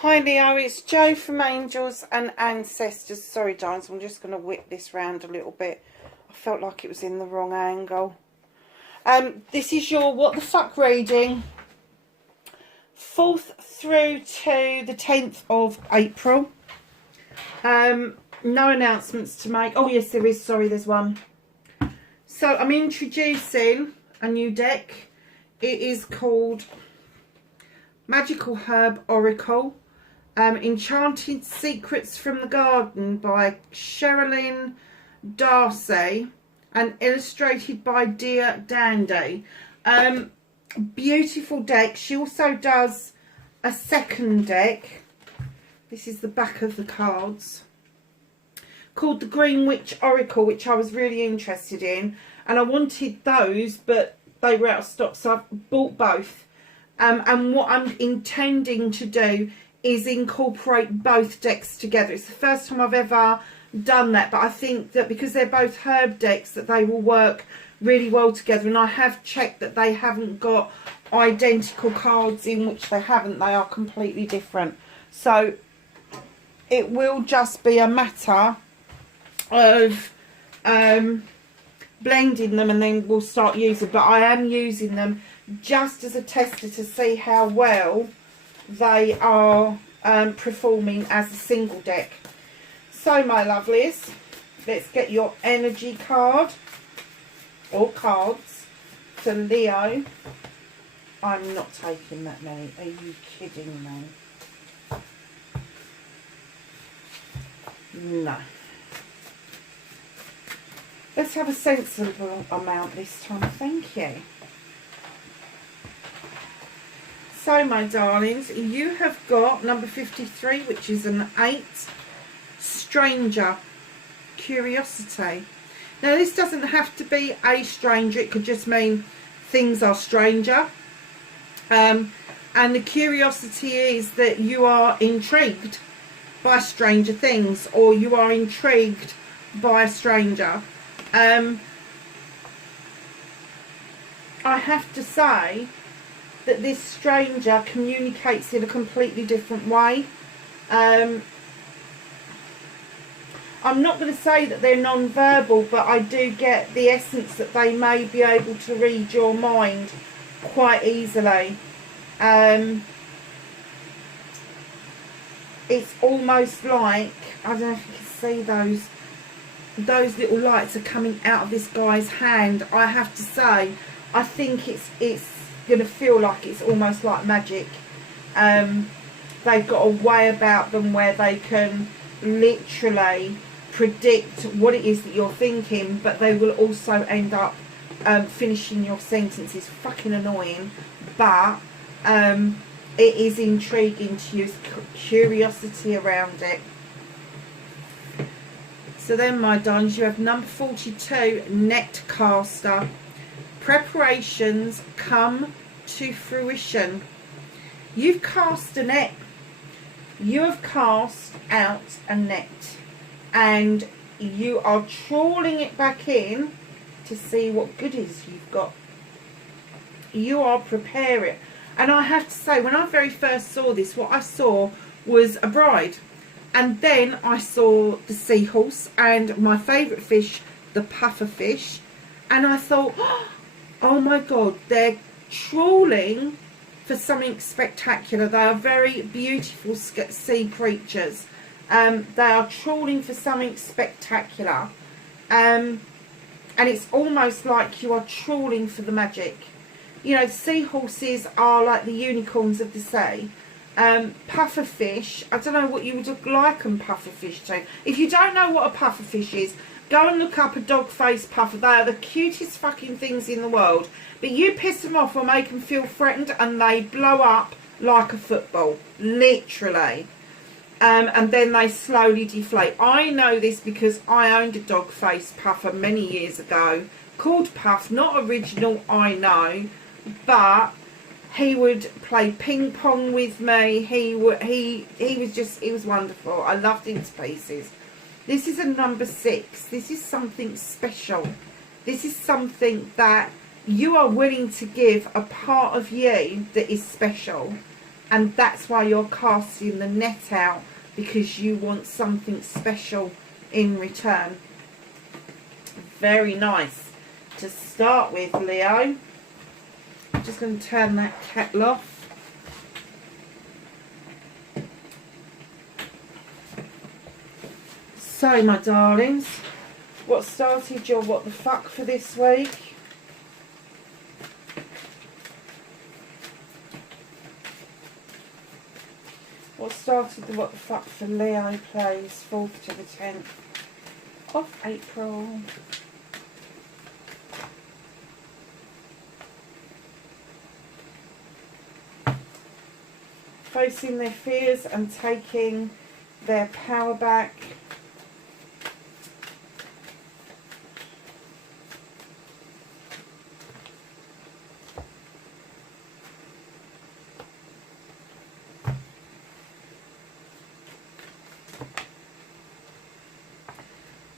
Hi Leo, it's Jo from Angels and Ancestors. Sorry darlings, I'm just going to whip this round a little bit. I felt like it was in the wrong angle. This is your What the Fuck reading. 4th through to the 10th of April. No announcements to make. Oh yes, there is. Sorry, there's one. So I'm introducing a new deck. It is called Magical Herb Oracle. Enchanted Secrets from the Garden by Sherilyn Darcy and illustrated by Dear Dandy. Beautiful deck. She also does a second deck. This is the back of the cards, called the Green Witch Oracle, which I was really interested in, and I wanted those but they were out of stock, so I've bought both. And what I'm intending to do is incorporate both decks together. It's the first time I've ever done that, but I think that because they're both herb decks that they will work really well together, and I have checked that they haven't got identical cards, in which they haven't. They are completely different, so it will just be a matter of blending them, and then we'll start using. But I am using them just as a tester to see how well they are performing as a single deck. So my lovelies, let's get your energy card or cards for Leo. I'm not taking that many. Are you kidding me? No. Let's have a sensible amount this time. Thank you. So my darlings, you have got number 53, which is an 8, Stranger, Curiosity. Now this doesn't have to be a stranger, it could just mean things are stranger. And the curiosity is that you are intrigued by stranger things, or you are intrigued by a stranger. I have to say that this stranger communicates in a completely different way. I'm not going to say that they're non-verbal, but I do get the essence that they may be able to read your mind quite easily. It's almost like, I don't know if you can see those little lights are coming out of this guy's hand. I have to say, I think it's going to feel like it's almost like magic. They've got a way about them where they can literally predict what it is that you're thinking, but they will also end up finishing your sentences. Fucking annoying, but it is intriguing to use curiosity around it. So then my darlings, you have number 42, Netcaster. Preparations come to fruition. You've cast a net. You have cast out a net, and you are trawling it back in to see what goodies you've got. You are preparing. And I have to say, when I very first saw this, what I saw was a bride. And then I saw the seahorse and my favourite fish, the puffer fish. And I thought, oh my God, they're trawling for something spectacular. They are very beautiful sea creatures. They are trawling for something spectacular. And it's almost like you are trawling for the magic. You know, seahorses are like the unicorns of the sea. Puffer fish, I don't know what you would liken puffer fish to. If you don't know what a puffer fish is, go and look up a dog-faced puffer. They are the cutest fucking things in the world. But you piss them off or make them feel threatened and they blow up like a football. Literally. And then they slowly deflate. I know this because I owned a dog-faced puffer many years ago called Puff. Not original, I know. But he would play ping pong with me. He was wonderful. I loved him to pieces. This is a number 6. This is something special. This is something that you are willing to give a part of you that is special. and that's why you're casting the net out, because you want something special in return. Very nice to start with, Leo. I'm just going to turn that kettle off. So, my darlings, what started your what the fuck for this week? What started the what the fuck for Leo, please? 4th to the 10th of April. Facing their fears and taking their power back.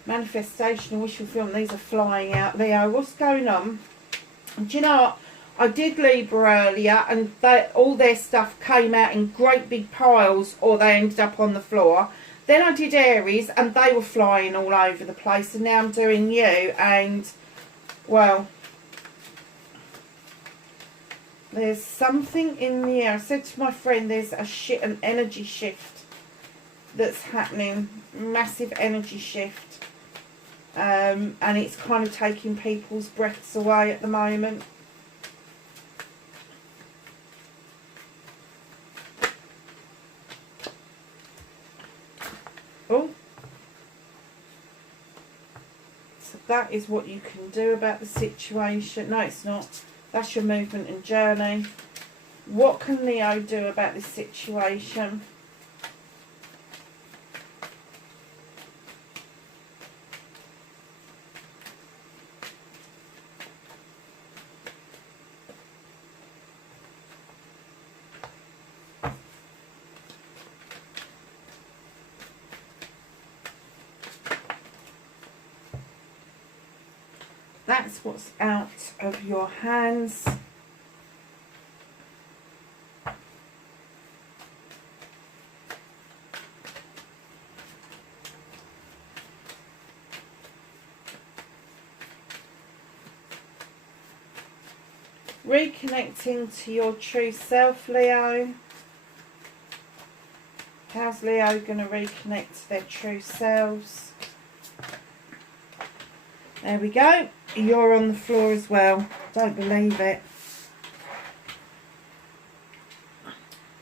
Manifestation and wish fulfillment. These are flying out. Leo, what's going on? Do you know what? I did Libra earlier, and all their stuff came out in great big piles, or they ended up on the floor. Then I did Aries, and they were flying all over the place. And now I'm doing you, and, well, there's something in the air. I said to my friend, there's an energy shift that's happening. Massive energy shift. And it's kind of taking people's breaths away at the moment. Oh, so that is what you can do about the situation. No, it's not. That's your movement and journey. What can Leo do about this situation? That's what's out of your hands. Reconnecting to your true self, Leo. How's Leo going to reconnect to their true selves? There we go. You're on the floor as well. Don't believe it.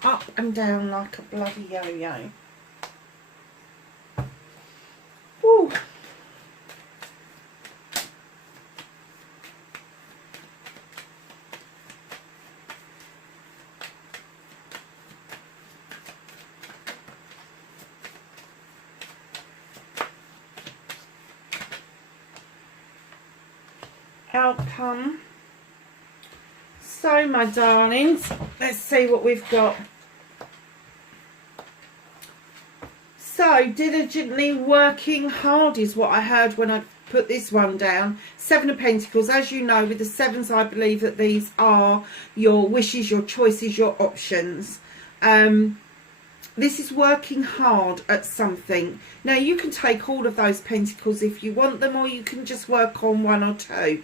Up and down like a bloody yo-yo. Woo. Outcome. So, my darlings, let's see what we've got. So, diligently working hard is what I heard when I put this one down. 7 of Pentacles. As you know, with the 7s, I believe that these are your wishes, your choices, your options. This is working hard at something. Now, you can take all of those pentacles if you want them, or you can just work on 1 or 2.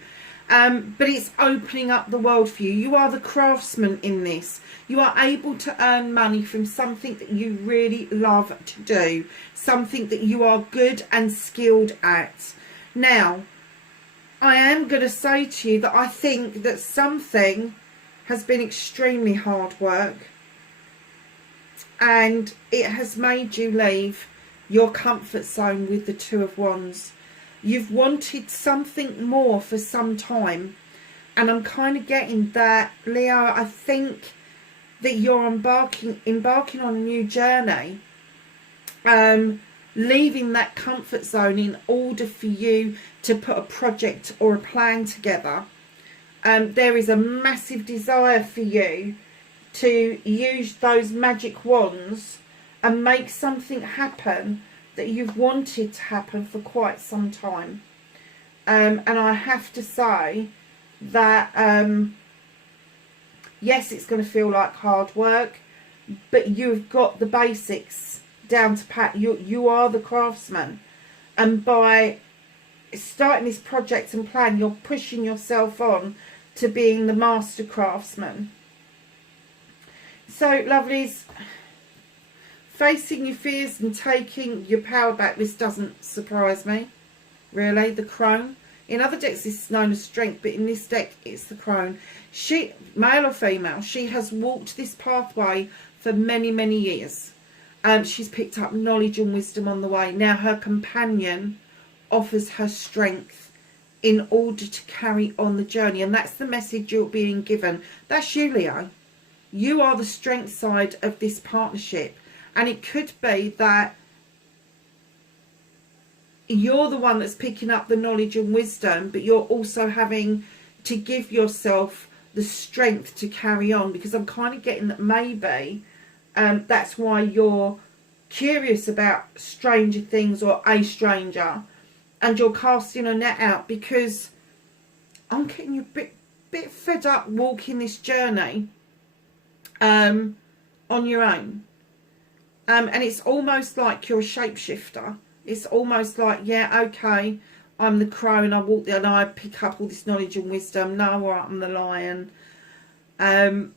But it's opening up the world for you. You are the craftsman in this. You are able to earn money from something that you really love to do. Something that you are good and skilled at. Now, I am going to say to you that I think that something has been extremely hard work. And it has made you leave your comfort zone with the 2 of Wands. You've wanted something more for some time. And I'm kind of getting that, Leo, I think that you're embarking on a new journey. Leaving that comfort zone in order for you to put a project or a plan together. There is a massive desire for you to use those magic wands and make something happen that you've wanted to happen for quite some time. And I have to say that, yes, it's going to feel like hard work, but you've got the basics down to pat. You are the craftsman, and by starting this project and plan, you're pushing yourself on to being the master craftsman. So, lovelies, facing your fears and taking your power back, this doesn't surprise me, really. The crone. In other decks, this is known as strength, but in this deck, it's the crone. She, male or female, she has walked this pathway for many, many years. She's picked up knowledge and wisdom on the way. Now, her companion offers her strength in order to carry on the journey, and that's the message you're being given. That's you, Leo. You are the strength side of this partnership, and it could be that you're the one that's picking up the knowledge and wisdom, but you're also having to give yourself the strength to carry on, because I'm kind of getting that maybe that's why you're curious about Stranger Things or a stranger, and you're casting a net out, because I'm getting you a bit fed up walking this journey on your own. And it's almost like you're a shapeshifter. It's almost like, yeah, okay, I'm the crow and I walk there and I pick up all this knowledge and wisdom. No, I'm the lion. And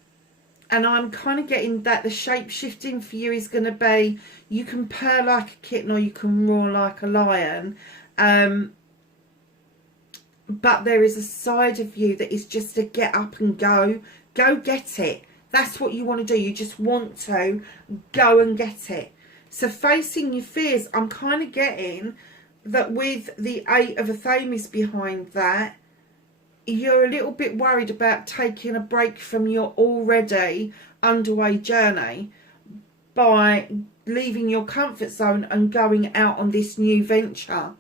I'm kind of getting that the shape-shifting for you is going to be, you can purr like a kitten or you can roar like a lion. But there is a side of you that is just to get up and go get it. That's what you want to do. You just want to go and get it. So facing your fears, I'm kind of getting that with the 8 of Athames behind that, you're a little bit worried about taking a break from your already underway journey by leaving your comfort zone and going out on this new venture.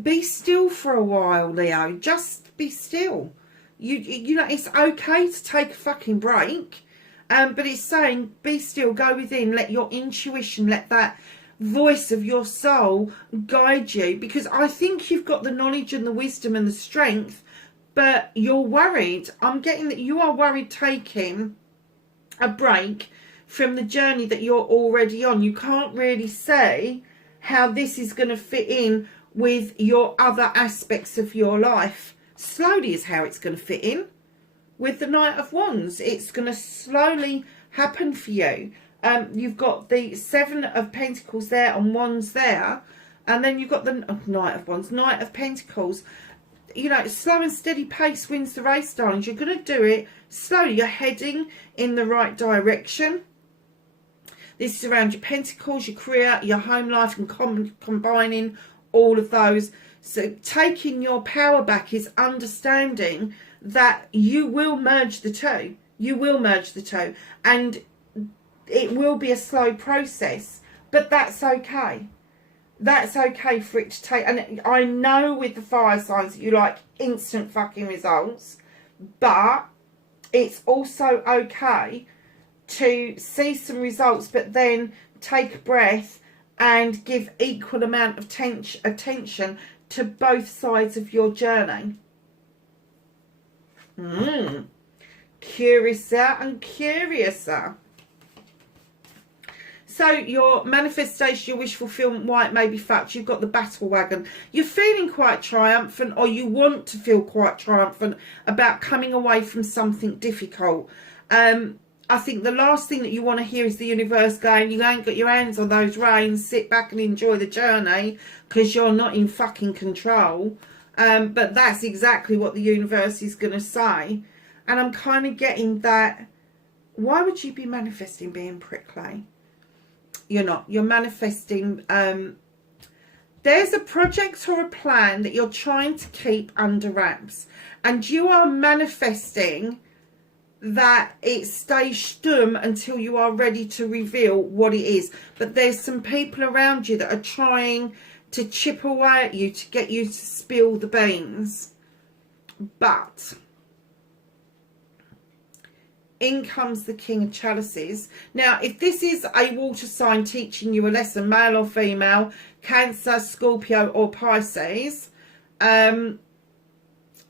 Be still for a while, Leo. Just be still. You know, it's okay to take a fucking break. But it's saying, be still, go within, let your intuition, let that voice of your soul guide you. Because I think you've got the knowledge and the wisdom and the strength, but you're worried. I'm getting that you are worried taking a break from the journey that you're already on. You can't really say how this is going to fit in with your other aspects of your life. Slowly is how it's going to fit in. With the Knight of Wands, it's going to slowly happen for you. You've got the 7 of Pentacles there and Wands there. And then you've got the Knight of Wands, Knight of Pentacles. You know, slow and steady pace wins the race, darlings. You're going to do it slowly. You're heading in the right direction. This is around your Pentacles, your career, your home life, and combining all of those. So taking your power back is understanding that you will merge the two. You will merge the two. And it will be a slow process. But that's okay. That's okay for it to take. And I know with the fire signs that you like instant fucking results. But it's also okay to see some results, but then take a breath and give equal amount of attention to both sides of your journey. Curiouser and curiouser. So your manifestation, your wish fulfillment, why it may be fucked. You've got the battle wagon. You're feeling quite triumphant, or you want to feel quite triumphant about coming away from something difficult. I think the last thing that you want to hear is the universe going, you ain't got your hands on those reins, sit back and enjoy the journey because you're not in fucking control. But that's exactly what the universe is going to say. And I'm kind of getting that, why would you be manifesting being prickly? You're not. You're manifesting, there's a project or a plan that you're trying to keep under wraps. And you are manifesting that it stays stum until you are ready to reveal what it is. But there's some people around you that are trying to chip away at you to get you to spill the beans. But in comes the King of Chalices. Now, if this is a water sign teaching you a lesson, male or female, Cancer, Scorpio or Pisces, I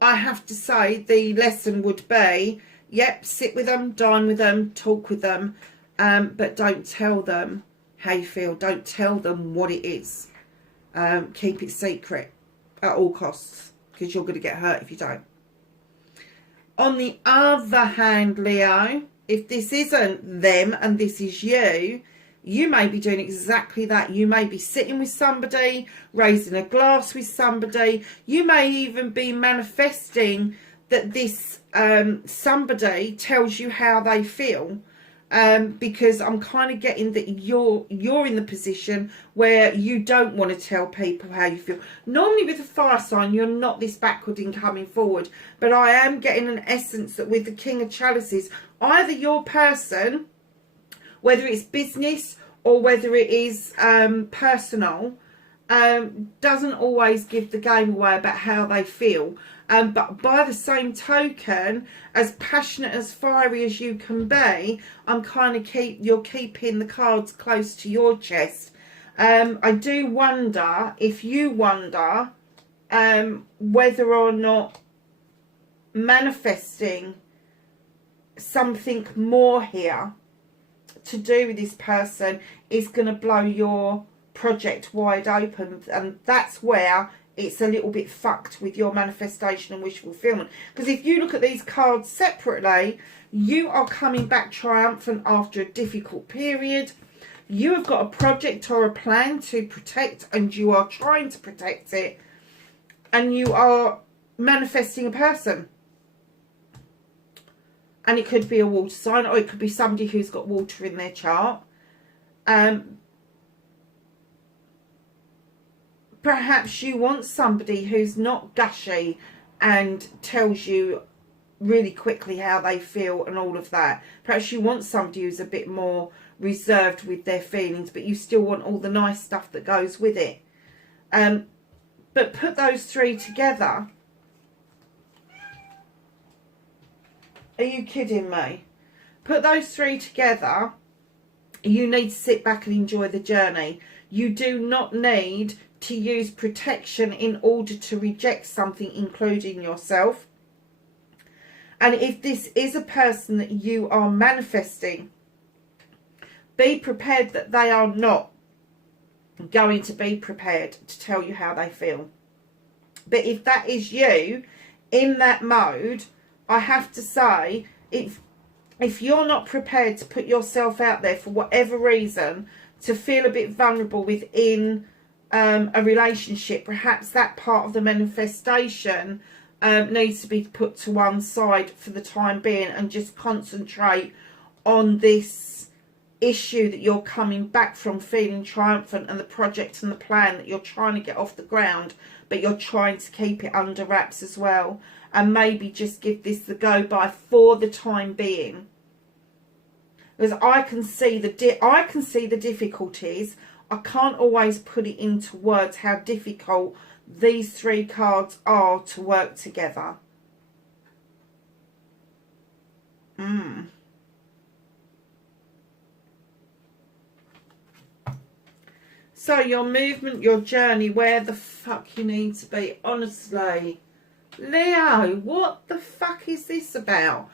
have to say the lesson would be, yep, sit with them, dine with them, talk with them. but don't tell them how you feel. Don't tell them what it is. Keep it secret at all costs, because you're going to get hurt if you don't. On the other hand, Leo, if this isn't them and this is you, you may be doing exactly that. You may be sitting with somebody, raising a glass with somebody. You may even be manifesting that this somebody tells you how they feel. Because I'm kind of getting that you're in the position where you don't want to tell people how you feel. Normally with a fire sign, you're not this backward in coming forward. But I am getting an essence that with the King of Chalices, either your person, whether it's business or whether it is personal, doesn't always give the game away about how they feel. But by the same token, as passionate, as fiery as you can be, I'm kind of you're keeping the cards close to your chest. I do wonder if you wonder whether or not manifesting something more here to do with this person is going to blow your project wide open, and that's where it's a little bit fucked with your manifestation and wish fulfillment. Because if you look at these cards separately, you are coming back triumphant after a difficult period. You have got a project or a plan to protect, and you are trying to protect it, and you are manifesting a person. And it could be a water sign, or it could be somebody who's got water in their chart. Perhaps you want somebody who's not gushy and tells you really quickly how they feel and all of that. Perhaps you want somebody who's a bit more reserved with their feelings, but you still want all the nice stuff that goes with it. But put those three together. Are you kidding me? Put those three together. You need to sit back and enjoy the journey. You do not need to use protection in order to reject something, including yourself. And if this is a person that you are manifesting, be prepared that they are not going to be prepared to tell you how they feel. But if that is you in that mode, I have to say, if you're not prepared to put yourself out there for whatever reason, to feel a bit vulnerable within a relationship, perhaps that part of the manifestation needs to be put to one side for the time being, and just concentrate on this issue that you're coming back from feeling triumphant, and the project and the plan that you're trying to get off the ground, but you're trying to keep it under wraps as well, and maybe just give this the go by for the time being. Because I can see the difficulties. I can't always put it into words how difficult these three cards are to work together. So your movement, your journey, where the fuck you need to be. Honestly, Leo, what the fuck is this about?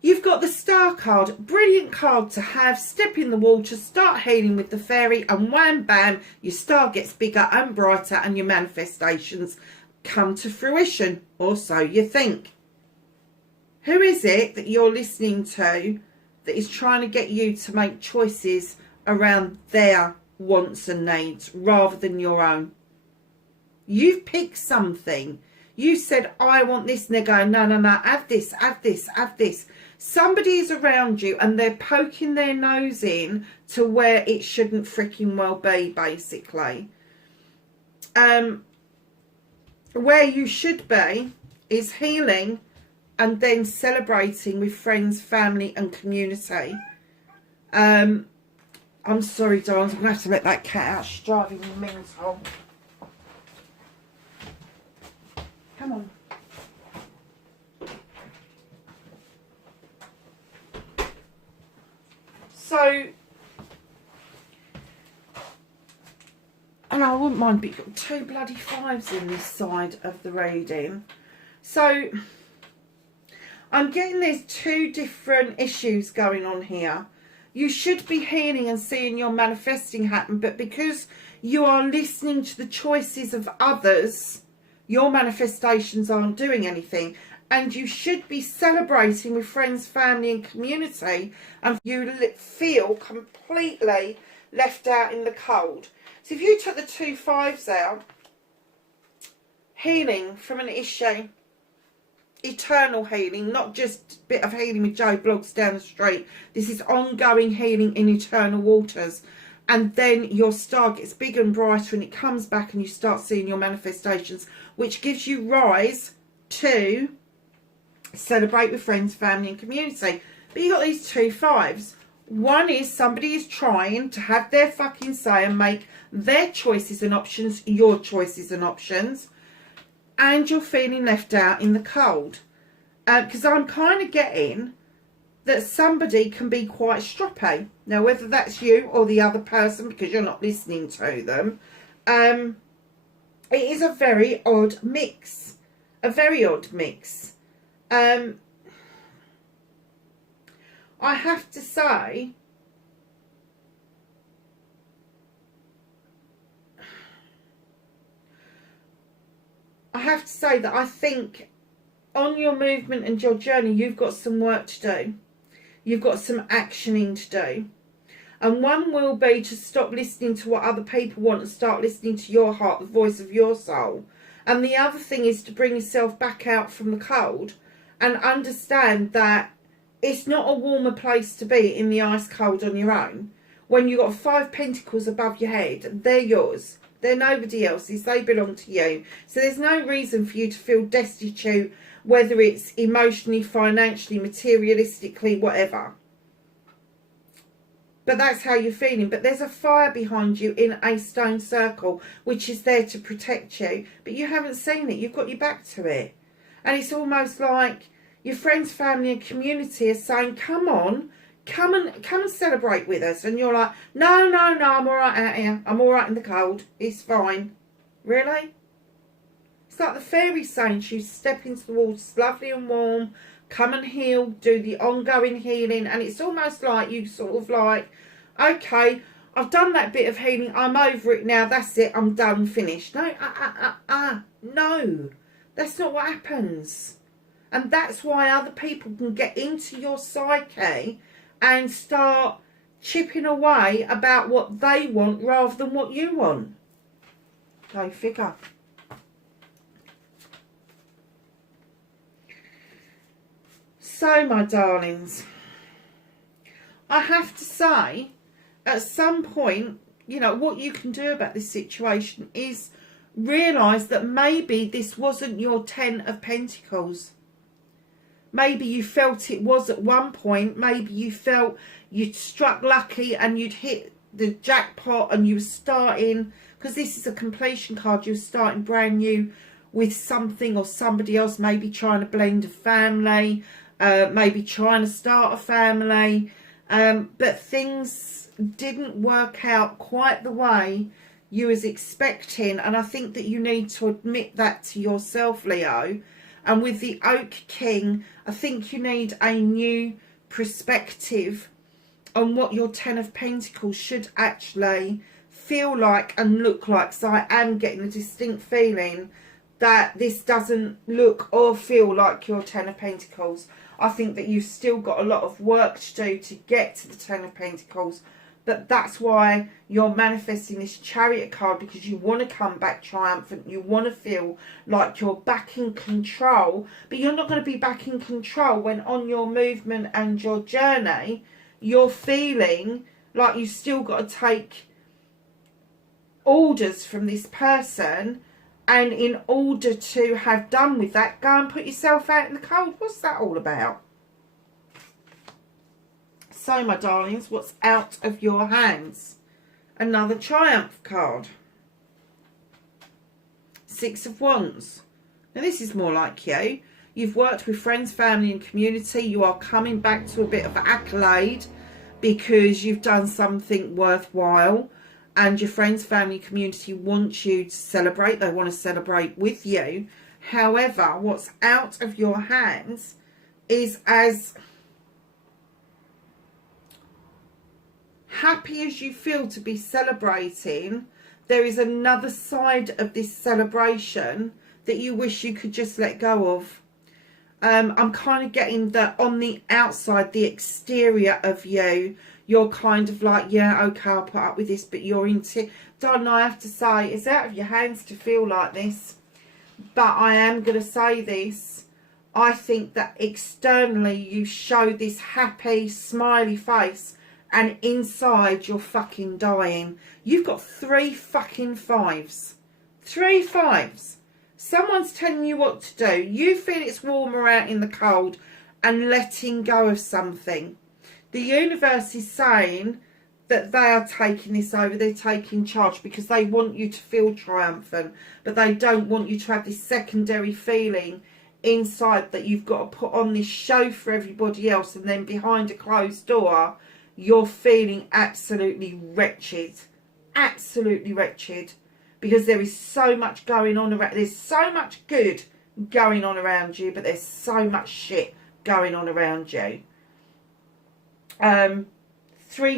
You've got the Star card, brilliant card to have. Step in the water, start healing with the fairy, and wham bam, your star gets bigger and brighter, and your manifestations come to fruition, or so you think. Who is it that you're listening to that is trying to get you to make choices around their wants and needs rather than your own? You've picked something. You said, I want this, and they're going, no, no, no, have this, have this, have this. Somebody is around you and they're poking their nose in to where it shouldn't freaking well be, basically. Where you should be is healing and then celebrating with friends, family and community. I'm sorry, darlings, I'm going to have to let that cat out. She's driving me mental. Come on. So, and I wouldn't mind, but you've got two bloody 5's in this side of the reading. So, I'm getting there's two different issues going on here. You should be healing and seeing your manifesting happen, but because you are listening to the choices of others, your manifestations aren't doing anything. And you should be celebrating with friends, family and community, and you feel completely left out in the cold. So if you took the 2 5s out, healing from an issue, eternal healing, not just a bit of healing with Joe Blogs down the street. This is ongoing healing in eternal waters. And then your star gets bigger and brighter and it comes back and you start seeing your manifestations, which gives you rise to celebrate with friends, family and community. But you got these 2 5s. One is somebody is trying to have their fucking say and make their choices and options your choices and options. And you're feeling left out in the cold. Because I'm kind of getting that somebody can be quite stroppy. Now, whether that's you or the other person, because you're not listening to them, it is a very odd mix. A very odd mix. I have to say, that I think on your movement and your journey, you've got some work to do. You've got some actioning to do. And one will be to stop listening to what other people want and start listening to your heart, the voice of your soul. And the other thing is to bring yourself back out from the cold and understand that it's not a warmer place to be in the ice cold on your own. When you've got 5 pentacles above your head, they're yours. They're nobody else's. They belong to you. So there's no reason for you to feel destitute, whether it's emotionally, financially, materialistically, whatever. But that's how you're feeling. But there's a fire behind you in a stone circle, which is there to protect you. But you haven't seen it. You've got your back to it. And it's almost like your friends, family and community are saying, come on, come and celebrate with us. And you're like, no, I'm all right out here. I'm all right in the cold. It's fine. Really? It's like the fairy saying to you, step into the water, it's lovely and warm, come and heal, do the ongoing healing. And it's almost like you sort of like, okay, I've done that bit of healing, I'm over it now, that's it, I'm done, finished. No, no, that's not what happens. And that's why other people can get into your psyche and start chipping away about what they want rather than what you want. Go figure. So, my darlings, I have to say, at some point, you know, what you can do about this situation is realise that maybe this wasn't your 10 of Pentacles. Maybe you felt it was at one point. Maybe you felt you'd struck lucky and you'd hit the jackpot and you were starting, because this is a completion card, you're starting brand new with something or somebody else, maybe trying to blend a family, maybe trying to start a family, but things didn't work out quite the way you was expecting. And I think that you need to admit that to yourself, Leo. And with the Oak King, I think you need a new perspective on what your 10 of Pentacles should actually feel like and look like. So I am getting a distinct feeling that this doesn't look or feel like your 10 of Pentacles. I think that you've still got a lot of work to do to get to the 10 of Pentacles. But that's why you're manifesting this Chariot card, because you want to come back triumphant. You want to feel like you're back in control. But you're not going to be back in control when on your movement and your journey, you're feeling like you've still got to take orders from this person. And in order to have done with that, go and put yourself out in the cold. What's that all about? So, my darlings, what's out of your hands? Another Triumph card. 6 of Wands. Now, this is more like you. You've worked with friends, family and community. You are coming back to a bit of accolade because you've done something worthwhile. And your friends, family, community want you to celebrate. They want to celebrate with you. However, what's out of your hands is as happy as you feel to be celebrating, there is another side of this celebration that you wish you could just let go of. I'm kind of getting that on the outside, the exterior of you, you're kind of like, yeah, okay, I'll put up with this, but you're into, darling, I have to say, it's out of your hands to feel like this, but I am going to say this. I think that externally you show this happy, smiley face, and inside you're fucking dying. You've got 3 fucking 5s. 3 5s. Someone's telling you what to do. You feel it's warmer out in the cold and letting go of something. The universe is saying that they are taking this over. They're taking charge because they want you to feel triumphant. But they don't want you to have this secondary feeling inside that you've got to put on this show for everybody else. And then behind a closed door, you're feeling absolutely wretched. Absolutely wretched. Because there is so much going on around. There's so much good going on around you, but there's so much shit going on around you. 3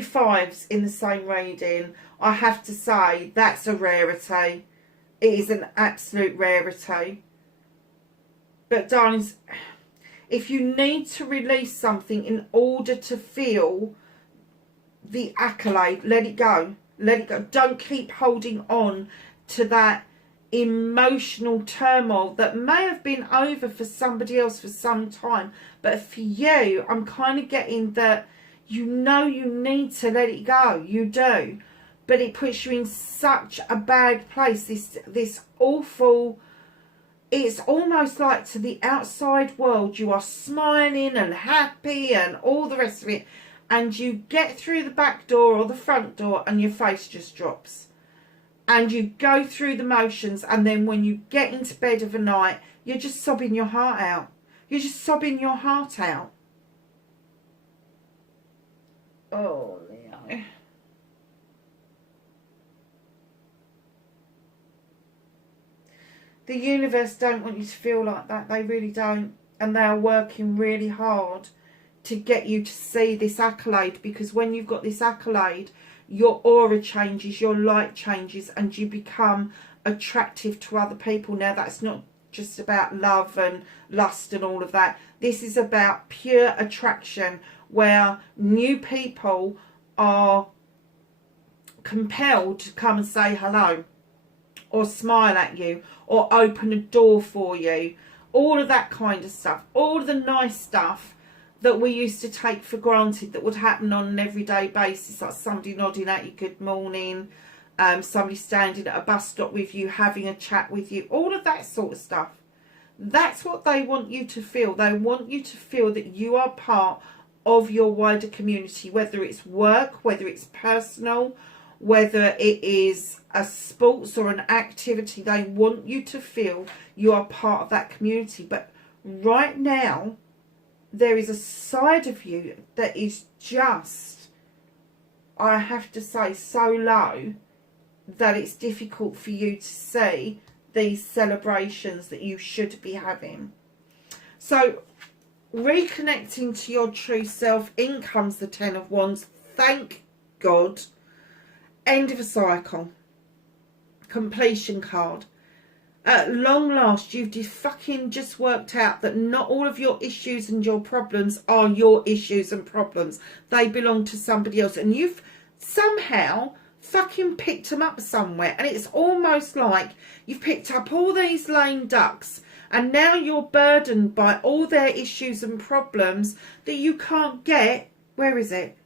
5s in the same reading. I have to say, that's a rarity. It is an absolute rarity. But darlings, if you need to release something in order to feel the accolade, let it go. Let it go. Don't keep holding on to that emotional turmoil that may have been over for somebody else for some time, but for you, I'm kind of getting that you know you need to let it go. You do, but it puts you in such a bad place. This awful, it's almost like to the outside world you are smiling and happy and all the rest of it, and you get through the back door or the front door and your face just drops. And you go through the motions, and then when you get into bed of a night, you're just sobbing your heart out. You're just sobbing your heart out. Oh, Leo. The universe don't want you to feel like that. They really don't. And they are working really hard to get you to see this accolade, because when you've got this accolade, your aura changes, your light changes, and you become attractive to other people. Now, that's not just about love and lust and all of that. This is about pure attraction, where new people are compelled to come and say hello, or smile at you, or open a door for you. All of that kind of stuff. All of the nice stuff that we used to take for granted that would happen on an everyday basis, like somebody nodding at you good morning, somebody standing at a bus stop with you, having a chat with you, all of that sort of stuff. That's what they want you to feel. They want you to feel that you are part of your wider community, whether it's work, whether it's personal, whether it is a sports or an activity. They want you to feel you are part of that community. But right now, there is a side of you that is just, I have to say, so low that it's difficult for you to see these celebrations that you should be having. So, reconnecting to your true self, in comes the 10 of Wands. Thank God. End of a cycle. Completion card. At long last, you've fucking just worked out that not all of your issues and your problems are your issues and problems. They belong to somebody else. And you've somehow fucking picked them up somewhere. And it's almost like you've picked up all these lame ducks. And now you're burdened by all their issues and problems that you can't get, where is it?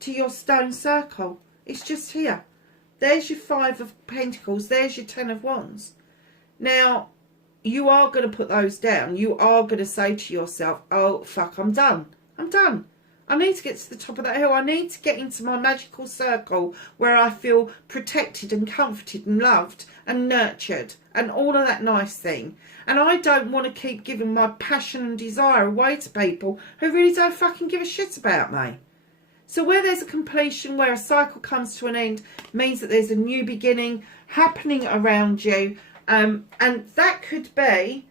To your stone circle. It's just here. There's your 5 of Pentacles. There's your 10 of Wands. Now, you are going to put those down. You are going to say to yourself, oh, fuck, I'm done. I'm done. I need to get to the top of that hill. I need to get into my magical circle where I feel protected and comforted and loved and nurtured and all of that nice thing. And I don't want to keep giving my passion and desire away to people who really don't fucking give a shit about me. So where there's a completion, where a cycle comes to an end, means that there's a new beginning happening around you. And that could be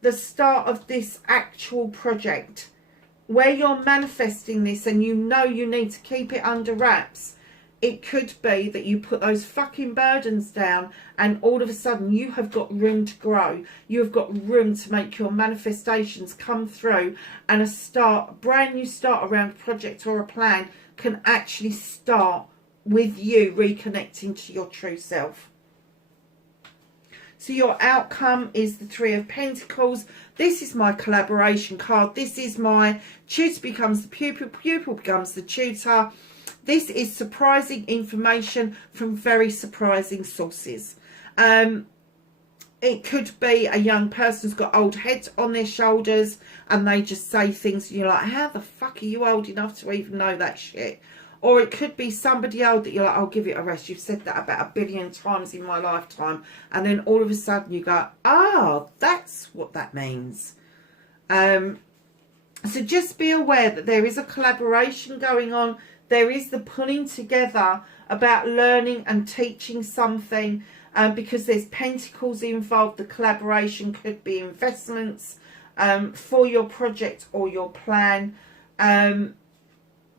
the start of this actual project. where you're manifesting this and you know you need to keep it under wraps, it could be that you put those fucking burdens down and all of a sudden you have got room to grow. You have got room to make your manifestations come through, and a brand new start around a project or a plan can actually start with you reconnecting to your true self. So your outcome is the Three of Pentacles. This is my collaboration card. This is my tutor becomes the pupil, pupil becomes the tutor. This is surprising information from very surprising sources. It could be a young person who's got old heads on their shoulders and they just say things and you're like, how the fuck are you old enough to even know that shit? Or it could be somebody old that you're like, I'll give it a rest. You've said that about 1 billion times in my lifetime. And then all of a sudden you go, oh, that's what that means. So just be aware that there is a collaboration going on. There is the pulling together about learning and teaching something, because there's pentacles involved. The collaboration could be investments for your project or your plan.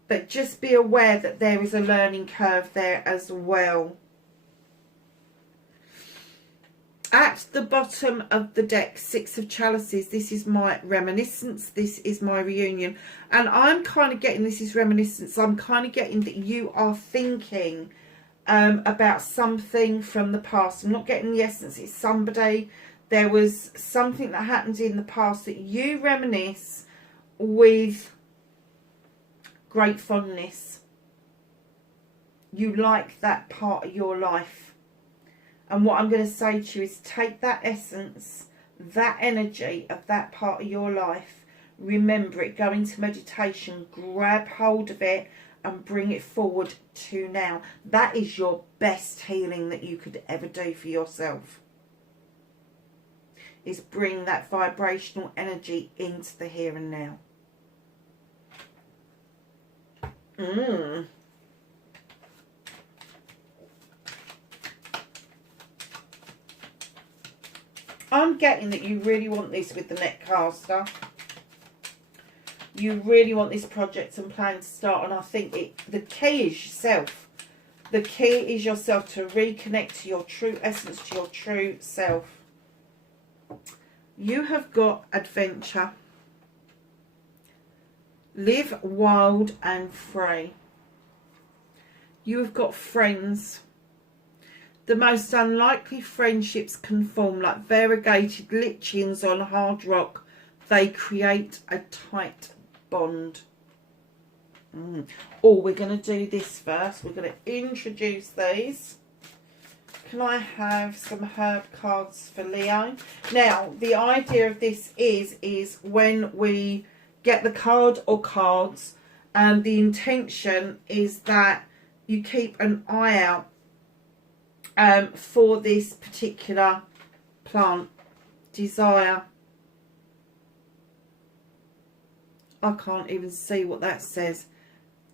But just be aware that there is a learning curve there as well. At the bottom of the deck, Six of Chalices, this is my reminiscence, this is my reunion. And I'm kind of getting, this is reminiscence, I'm kind of getting that you are thinking about something from the past. I'm not getting the essence, it's somebody. There was something that happened in the past that you reminisce with great fondness. You like that part of your life. And what I'm going to say to you is take that essence, that energy of that part of your life, remember it, go into meditation, grab hold of it and bring it forward to now. That is your best healing that you could ever do for yourself. Is bring that vibrational energy into the here and now. I'm getting that you really want this with the Netcaster. You really want this project and plan to start, and I think the key is yourself. The key is yourself to reconnect to your true essence, to your true self. You have got adventure. Live wild and free. You have got friends. The most unlikely friendships can form like variegated lichens on hard rock. They create a tight bond. Oh, we're going to do this first. We're going to introduce these. Can I have some herb cards for Leo? Now, the idea of this is when we get the card or cards, and the intention is that you keep an eye out for this particular plant. Desire. I can't even see what that says.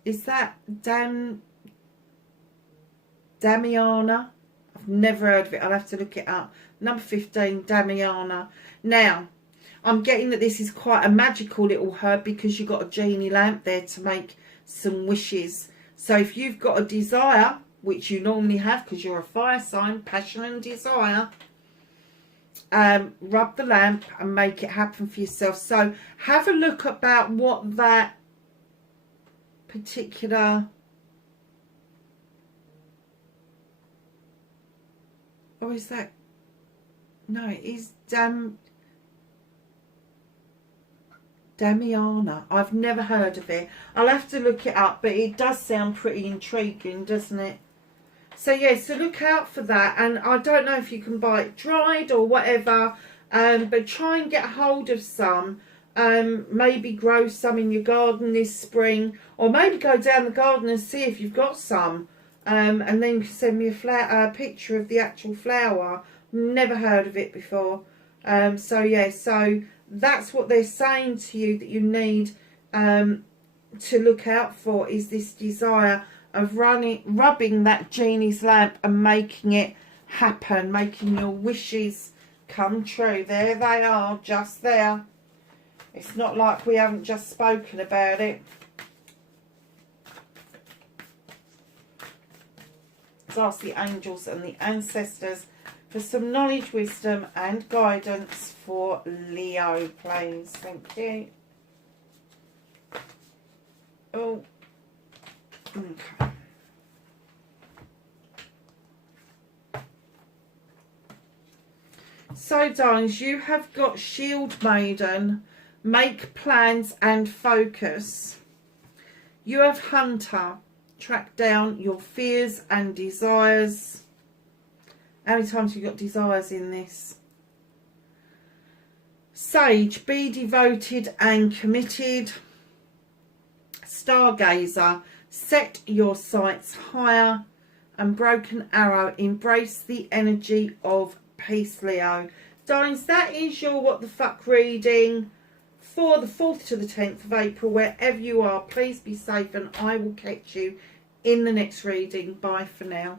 Is that Damiana? I've never heard of it. I'll have to look it up. Number 15, Damiana. Now, I'm getting that this is quite a magical little herb because you've got a genie lamp there to make some wishes. So if you've got a desire, which you normally have because you're a fire sign, passion and desire, rub the lamp and make it happen for yourself. So have a look about what that particular, or is that, no, it is Damiana. I've never heard of it. I'll have to look it up, but it does sound pretty intriguing, doesn't it? So yeah, so look out for that. And I don't know if you can buy it dried or whatever, but try and get hold of some. Maybe grow some in your garden this spring, or maybe go down the garden and see if you've got some, and then you can send me a picture of the actual flower. Never heard of it before. So yeah, so that's what they're saying to you that you need to look out for, is this desire of rubbing that genie's lamp and making it happen, making your wishes come true. There they are, just there. It's not like we haven't just spoken about it. Let's ask the angels and the ancestors for some knowledge, wisdom and guidance for Leo, please. Thank you. Oh, okay. So, darlings, you have got Shield Maiden, Make Plans and Focus. You have Hunter, track down your fears and desires. How many times have you got desires in this? Sage, be devoted and committed. Stargazer, set your sights higher. And Broken Arrow, embrace the energy of peace, Leo. Darlings, that is your What the Fuck reading for the 4th to the 10th of April. Wherever you are, please be safe and I will catch you in the next reading. Bye for now.